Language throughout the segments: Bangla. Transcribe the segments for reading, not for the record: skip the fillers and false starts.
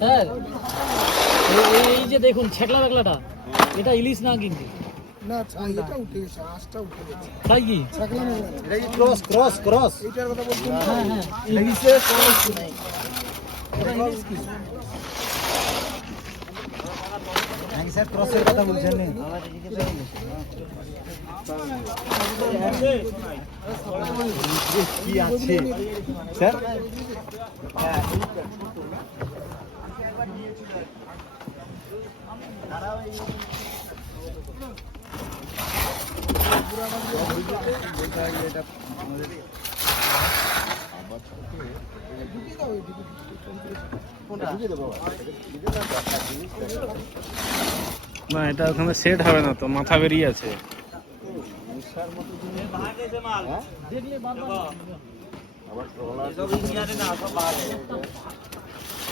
স্যার এই যে দেখুন ছেকলা বেকলাটা, এটা ইলিশ না কিন্তু। না এটা উঠে গেছে, আঁশটা উঠে গেছে। তাই কি? ছাগলা মেঘলা এটা কি ক্রস ক্রস ক্রস? এইটার কথা বলছি। হ্যাঁ হ্যাঁ, ইলিশের ক্রস। এটা ইলিশ কি? হ্যাঁ স্যার, ক্রসের কথা বলছেন নি? কি আছে স্যার? না, এটা ওখানে সেট হবে না তো, মাথা বেরিয়ে আছে।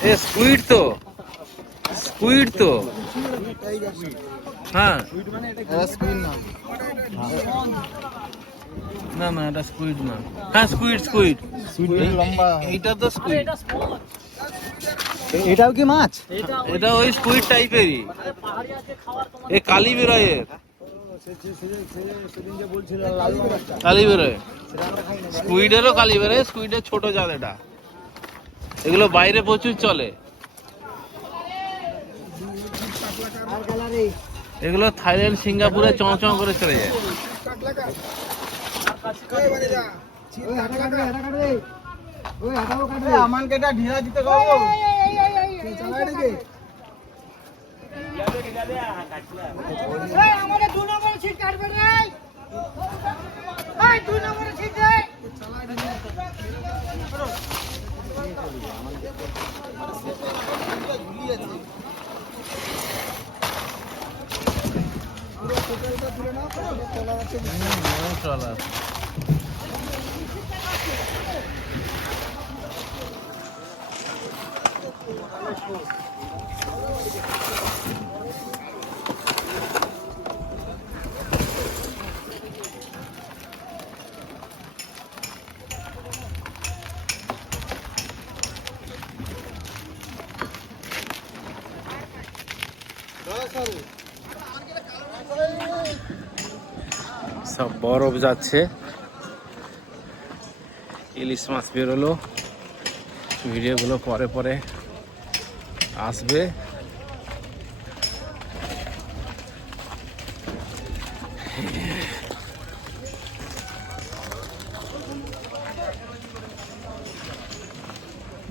এ স্কুইড তো, স্কুইড তো। হ্যাঁ না না, এটা স্কুইড না। হ্যাঁ স্কুইড স্কুইড লম্বা। এইটা তো স্কুইড। এটা স্মল। এটাও কি মাছ? এটা ওই স্কুইড টাইপেরই। এ কালি বেরোয়, এর সেদিন যে বলছিল কালি বেরোয়। স্কুইডেরও কালি বেরোয়, স্কুইডের ছোট জাত এটা। এগুলো বাইরে প্রচুর চলে। এগুলো থাইল্যান্ড সিঙ্গাপুরে চঁ চঁ করে চলে যায়। আমানকে এটা ঢিলা দিতে পারবো? আমাদের 2 নম্বর সিট কাটবে রে। এই 2 নম্বর সিট দে। সব বরফ যাচ্ছে, ইলিশ মাছ বেরোলো। ভিডিওগুলো পরে পরে আসবে।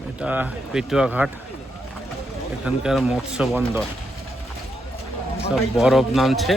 এটা পেটুয়া ঘাট, এখানকার মৎস্য বন্দর। সব বরফ নামছে।